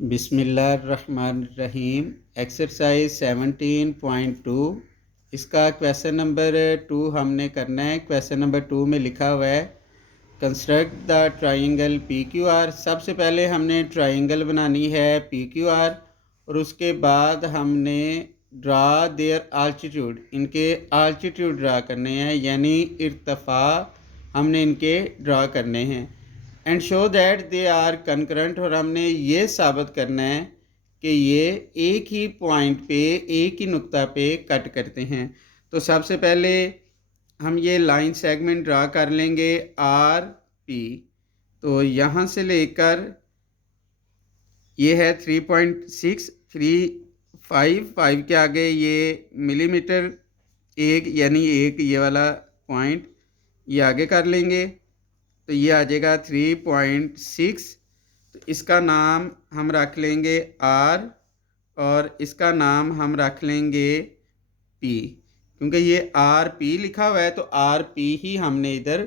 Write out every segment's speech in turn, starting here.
बिस्मिल्लाहिर्रहमानिर्रहीम। एक्सरसाइज 17.2 इसका question number 2 हमने करना है। क्वेश्चन नंबर 2 में लिखा हुआ है construct the triangle P Q R. सबसे पहले हमने ट्राइंगल बनानी है पी क्यू आर और उसके बाद हमने ड्रा देयर आल्टीट्यूड, इनके आल्टीट्यूड ड्रा करने हैं, यानी इर्तफ़ा हमने इनके ड्रा करने हैं। And show that they are concurrent, और हमने ये साबित करना है कि ये एक ही पॉइंट पे, एक ही नुक्ता पे कट करते हैं। तो सबसे पहले हम ये लाइन सेगमेंट ड्रा कर लेंगे आर पी। तो यहाँ से लेकर ये है 3.635 के आगे ये मिलीमीटर एक, यानी एक ये वाला पॉइंट ये आगे कर लेंगे तो ये आ जाएगा 3.6। तो इसका नाम हम रख लेंगे आर और इसका नाम हम रख लेंगे पी, क्योंकि ये आर पी लिखा हुआ है तो आर पी ही हमने इधर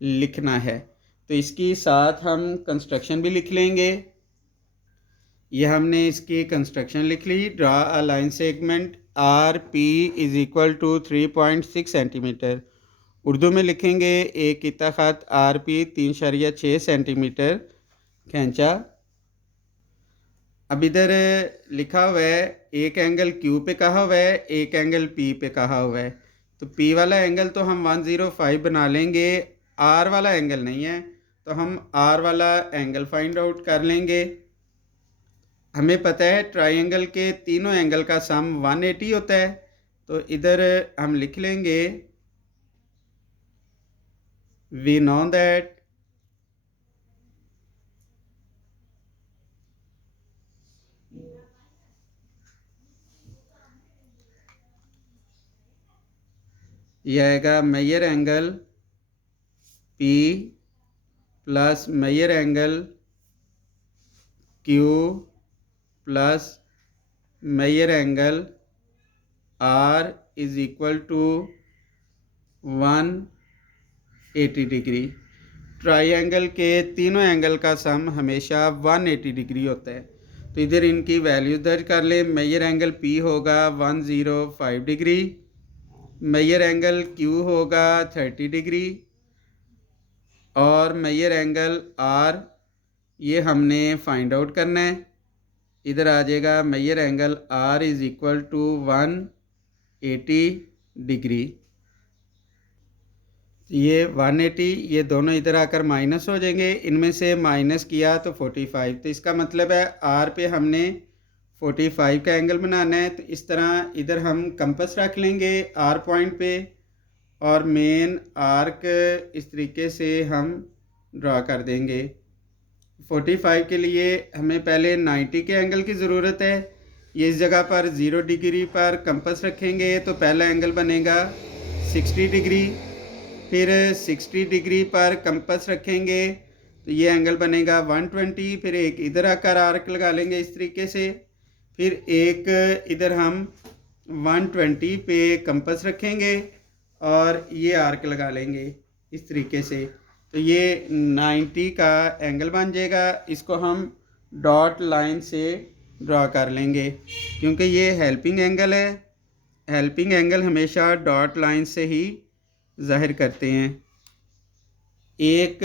लिखना है। तो इसके साथ हम कंस्ट्रक्शन भी लिख लेंगे। ये हमने इसकी कंस्ट्रक्शन लिख ली। Draw a line segment R P is equal to 3.6 centimetre. Urdu में लिखेंगे एक किता ख़त आर पी 3.6 सेंटीमीटर खींचा। अब इधर लिखा हुआ है एक एंगल क्यू पे कहा हुआ है, एक एंगल पी पे कहा हुआ है। तो पी वाला एंगल तो हम 105 बना लेंगे, आर वाला एंगल नहीं है तो हम आर वाला एंगल फाइंड आउट कर लेंगे। हमें पता है ट्राइंगल के तीनों एंगल का सम 180 होता है, तो इधर हम लिख लेंगे we know that यह आएगा measure angle P plus measure angle Q plus measure angle R is equal to 180 degree. Triangle के तीनों एंगल का सम हमेशा 180 डिग्री होता है। तो इधर इनकी वैल्यू दर्ज कर ले। मेजर एंगल P होगा 105 डिग्री, मेजर एंगल Q होगा 30 डिग्री और मेजर एंगल R ये हमने फाइंड आउट करना है। इधर आ जाएगा measure angle R is equal to 180 degree. ये 180 ये दोनों इधर आकर माइनस हो जाएंगे, इनमें से माइनस किया तो 45। तो इसका मतलब है आर पे हमने 45 का एंगल बनाना है। तो इस तरह इधर हम कंपास रख लेंगे आर पॉइंट पे और मेन आर्क इस तरीके से हम ड्रा कर देंगे। 45 के लिए हमें पहले 90 के एंगल की ज़रूरत है। ये इस जगह पर 0 डिग्री पर कंपास रखेंगे तो पहला एंगल बनेगा 60 डिग्री, फिर 60 डिग्री पर कंपास रखेंगे तो ये एंगल बनेगा 120। फिर एक इधर आकर आर्क लगा लेंगे इस तरीके से, फिर एक इधर हम 120 पे कंपास रखेंगे और ये आर्क लगा लेंगे इस तरीके से। तो ये 90 का एंगल बन जाएगा। इसको हम डॉट लाइन से ड्रा कर लेंगे क्योंकि ये हेल्पिंग एंगल है। हेल्पिंग एंगल हमेशा डॉट लाइन से ही ज़ाहिर करते हैं। एक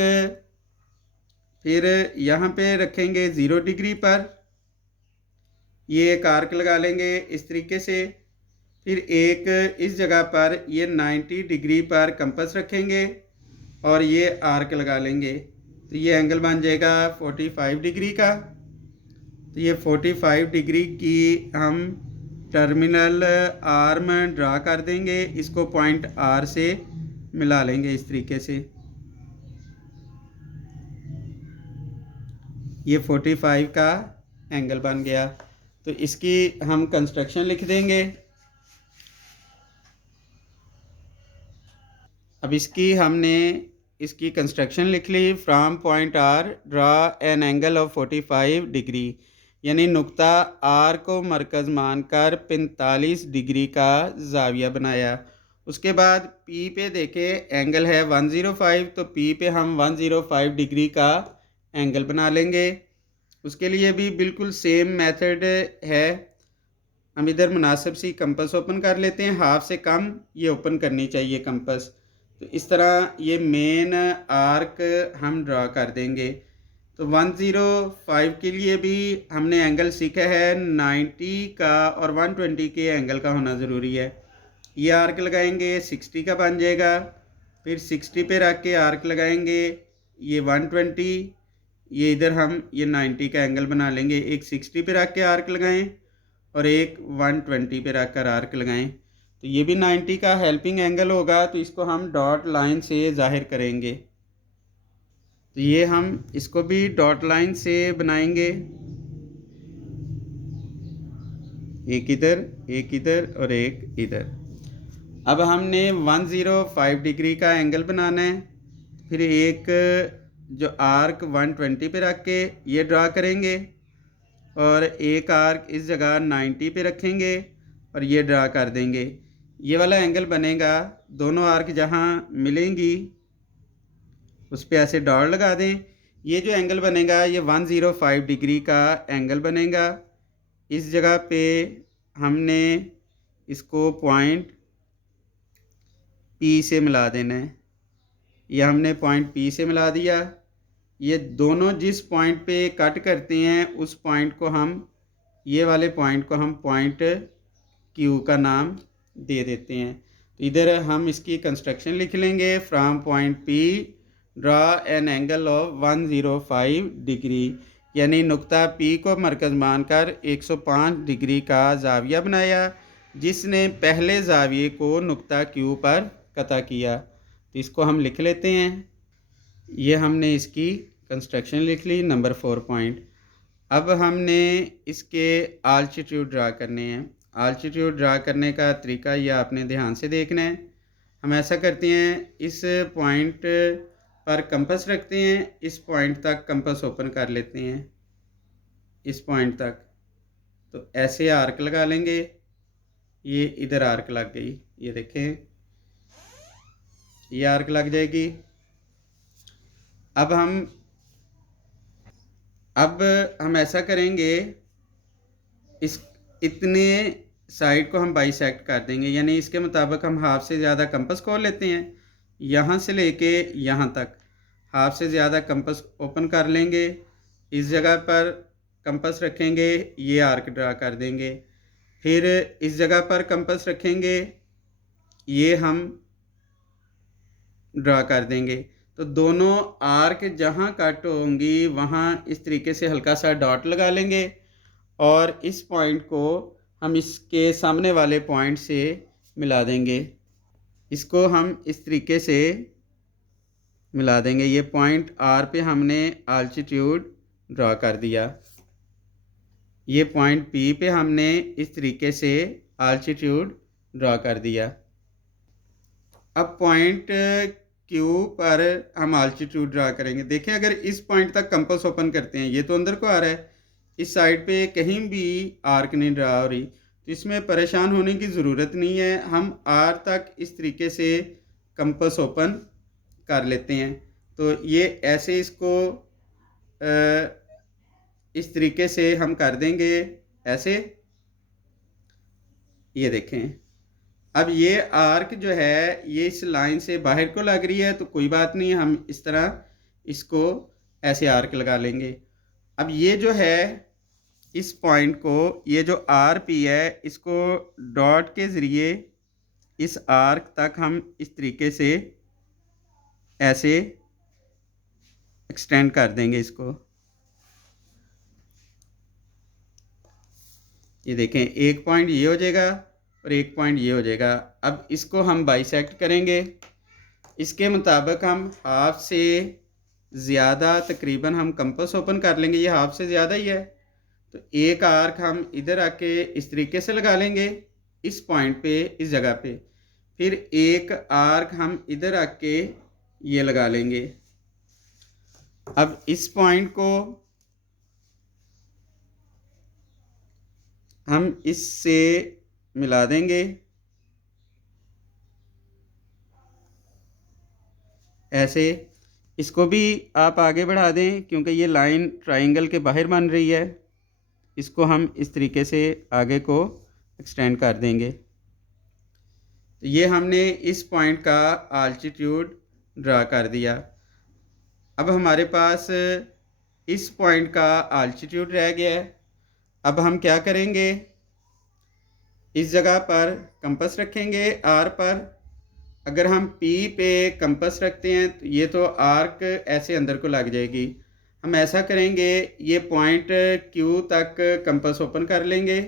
फिर यहाँ पे रखेंगे 0 डिग्री पर, ये एक आर्क लगा लेंगे इस तरीके से। फिर एक इस जगह पर ये 90 डिग्री पर कंपास रखेंगे और ये आर्क लगा लेंगे तो ये एंगल बन जाएगा 45 डिग्री का। तो ये 45 डिग्री की हम टर्मिनल आर्म ड्रा कर देंगे, इसको पॉइंट आर से मिला लेंगे इस तरीके से। ये 45 का एंगल बन गया। तो इसकी हम कंस्ट्रक्शन लिख देंगे। अब इसकी कंस्ट्रक्शन लिख ली। From point R draw an angle of 45 degree, यानी नुक्ता आर को मरकज़ मानकर 45 डिग्री का ज़ाविया बनाया। उसके बाद पी पे देखें एंगल है 105, तो पी पे हम 105 डिग्री का एंगल बना लेंगे। उसके लिए भी बिल्कुल सेम मेथड है। हम इधर मुनासिब सी कंपास ओपन कर लेते हैं, हाफ से कम ये ओपन करनी चाहिए कंपास। तो इस तरह ये मेन आर्क हम ड्रा कर देंगे। तो 105 के लिए भी हमने एंगल सीखा है 90 का और 120 के एंगल का होना ज़रूरी है। ये आर्क लगाएंगे 60 का बन जाएगा, फिर 60 पे रख के आर्क लगाएंगे ये 120, ये इधर हम ये 90 का एंगल बना लेंगे। एक 60 पे रख के आर्क लगाएं और एक 120 पे रख कर आर्क लगाएं, तो ये भी 90 का हेल्पिंग एंगल होगा। तो इसको हम डॉट लाइन से ज़ाहिर करेंगे। तो ये हम इसको भी डॉट लाइन से बनाएंगे, एक इधर और एक इधर। अब हमने 105 डिग्री का एंगल बनाना है, फिर एक जो आर्क 120 पे रख के ये ड्रा करेंगे और एक आर्क इस जगह 90 पे रखेंगे और ये ड्रा कर देंगे। ये वाला एंगल बनेगा, दोनों आर्क जहाँ मिलेंगी उस पर ऐसे डॉट लगा दें। ये जो एंगल बनेगा ये 105 डिग्री का एंगल बनेगा। इस जगह पे हमने इसको पॉइंट पी से मिला देना है। यह हमने पॉइंट पी से मिला दिया। ये दोनों जिस पॉइंट पे कट करते हैं उस पॉइंट को हम, ये वाले पॉइंट को हम पॉइंट क्यू का नाम दे देते हैं। तो इधर हम इसकी कंस्ट्रक्शन लिख लेंगे, from point P draw an angle of 105 degree, यानी नुक्ता पी को मरकज़ मानकर 105 डिग्री का ज़ाविया बनाया जिसने पहले ज़ाविये को नुक्ता क्यू पर कता किया। तो इसको हम लिख लेते हैं। ये हमने इसकी कंस्ट्रक्शन लिख ली, नंबर 4 पॉइंट। अब हमने इसके आल्टीट्यूड ड्रा करने हैं। आल्टीट्यूड ड्रा करने का तरीका ये आपने ध्यान से देखना है। हम ऐसा करते हैं, इस पॉइंट पर कंपास रखते हैं, इस पॉइंट तक कंपास ओपन कर लेते हैं, इस पॉइंट तक। तो ऐसे आर्क लगा लेंगे, ये इधर आर्क लग गई, ये देखें ये आर्क लग जाएगी। अब हम ऐसा करेंगे, इस इतने साइड को हम बाइसेक्ट कर देंगे, यानी इसके मुताबिक हम हाफ से ज़्यादा कंपास खोल लेते हैं। यहाँ से लेके यहाँ तक हाफ से ज़्यादा कंपास ओपन कर लेंगे, इस जगह पर कंपास रखेंगे, ये आर्क ड्रा कर देंगे। फिर इस जगह पर कंपास रखेंगे, ये हम ड्रा कर देंगे। तो दोनों आर्क जहाँ कट होंगी वहाँ इस तरीके से हल्का सा डॉट लगा लेंगे और इस पॉइंट को हम इसके सामने वाले पॉइंट से मिला देंगे। इसको हम इस तरीके से मिला देंगे। ये पॉइंट आर पे हमने आल्टीट्यूड ड्रा कर दिया, ये पॉइंट पी पे हमने इस तरीके से आल्टीट्यूड ड्रा कर दिया। अब पॉइंट क्यू पर हम आल्टीट्यूड ड्रा करेंगे। देखें, अगर इस पॉइंट तक कंपास ओपन करते हैं, ये तो अंदर को आ रहा है, इस साइड पे कहीं भी आर्क नहीं ड्रा हो रही, तो इसमें परेशान होने की ज़रूरत नहीं है। हम आर तक इस तरीके से कंपास ओपन कर लेते हैं। तो ये ऐसे इसको इस तरीके से हम कर देंगे ऐसे, ये देखें। अब ये आर्क जो है ये इस लाइन से बाहर को लग रही है, तो कोई बात नहीं, हम इस तरह इसको ऐसे आर्क लगा लेंगे। अब ये जो है इस पॉइंट को, ये जो आर पी है, इसको डॉट के ज़रिए इस आर्क तक हम इस तरीके से ऐसे एक्सटेंड कर देंगे इसको। ये देखें, एक पॉइंट ये हो जाएगा और एक पॉइंट ये हो जाएगा। अब इसको हम बाइसेक्ट करेंगे, इसके मुताबिक हम हाफ से ज़्यादा तकरीबन हम कंपास ओपन कर लेंगे, ये हाफ से ज़्यादा ही है। तो एक आर्क हम इधर आके इस तरीके से लगा लेंगे इस पॉइंट पे, इस जगह पे। फिर एक आर्क हम इधर आके ये लगा लेंगे। अब इस पॉइंट को हम इससे मिला देंगे ऐसे। इसको भी आप आगे बढ़ा दें क्योंकि ये लाइन ट्राइंगल के बाहर बन रही है। इसको हम इस तरीके से आगे को एक्सटेंड कर देंगे। तो ये हमने इस पॉइंट का आल्टीट्यूड ड्रा कर दिया। अब हमारे पास इस पॉइंट का आल्टीट्यूड रह गया है। अब हम क्या करेंगे, इस जगह पर कंपास रखेंगे आर पर। अगर हम पी पे कंपास रखते हैं तो ये तो आर्क ऐसे अंदर को लग जाएगी। हम ऐसा करेंगे, ये पॉइंट क्यू तक कंपास ओपन कर लेंगे।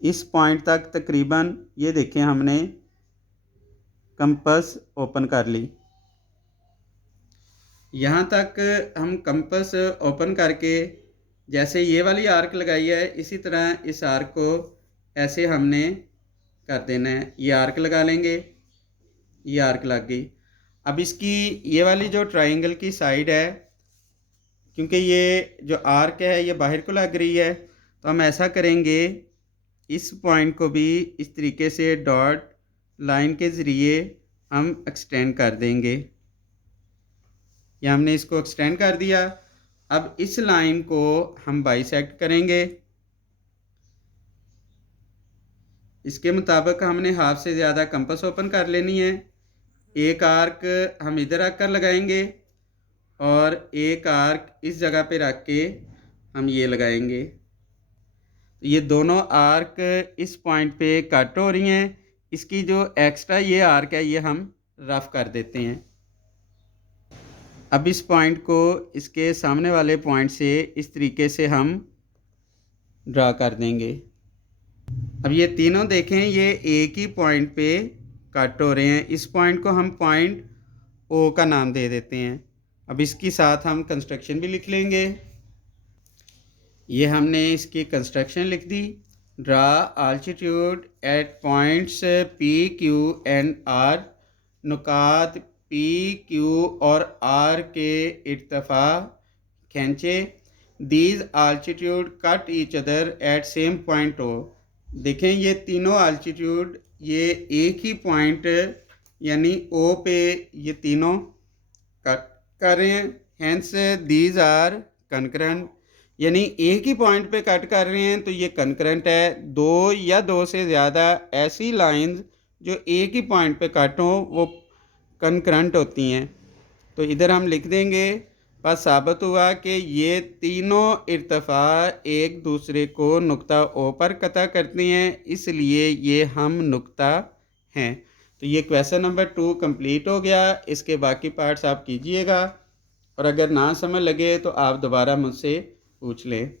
इस पॉइंट तक तकरीबन ये देखें हमने कंपास ओपन कर ली। यहाँ तक हम कंपास ओपन करके जैसे ये वाली आर्क लगाई है इसी तरह इस आर्क को ऐसे हमने कर देना है। ये आर्क लगा लेंगे, ये आर्क लग गई। अब इसकी ये वाली जो ट्रायंगल की साइड है, क्योंकि ये जो आर्क है ये बाहर को लग रही है, तो हम ऐसा करेंगे, इस पॉइंट को भी इस तरीके से डॉट लाइन के ज़रिए हम एक्सटेंड कर देंगे। या हमने इसको एक्सटेंड कर दिया। अब इस लाइन को हम बाइसेक्ट करेंगे। इसके मुताबिक हमने हाफ से ज़्यादा कंपास ओपन कर लेनी है। एक आर्क हम इधर रख कर लगाएंगे और एक आर्क इस जगह पे रख के हम ये लगाएंगे। ये दोनों आर्क इस पॉइंट पे कट हो रही हैं। इसकी जो एक्स्ट्रा ये आर्क है ये हम रफ कर देते हैं। अब इस पॉइंट को इसके सामने वाले पॉइंट से इस तरीके से हम ड्रा कर देंगे। अब ये तीनों देखें, ये एक ही पॉइंट पे कट हो रहे हैं। इस पॉइंट को हम पॉइंट ओ का नाम दे देते हैं। अब इसके साथ हम कंस्ट्रक्शन भी लिख लेंगे। ये हमने इसकी कंस्ट्रक्शन लिख दी। Draw altitude at points P Q and R. नुकात पी क्यू और आर के इर्तफा खींचे। These altitude cut each other at same point O. देखें ये तीनों आल्टीट्यूड ये एक ही पॉइंट यानी ओ पे ये तीनों कट कर रहे हैं। हैंस दीज आर कंकरेंट, यानी एक ही पॉइंट पे कट कर रहे हैं तो ये कंकरेंट है। दो या दो से ज़्यादा ऐसी लाइंस जो एक ही पॉइंट पे कट हों वो कंकरेंट होती हैं। तो इधर हम लिख देंगे। बस साबित हुआ कि ये तीनों इर्तफा एक दूसरे को नुक्ता ओ पर कता करती हैं, इसलिए ये हम नुक्ता हैं। तो ये क्वेश्चन नंबर 2 कंप्लीट हो गया। इसके बाकी पार्ट्स आप कीजिएगा और अगर ना समझ लगे तो आप दोबारा मुझसे पूछ लें।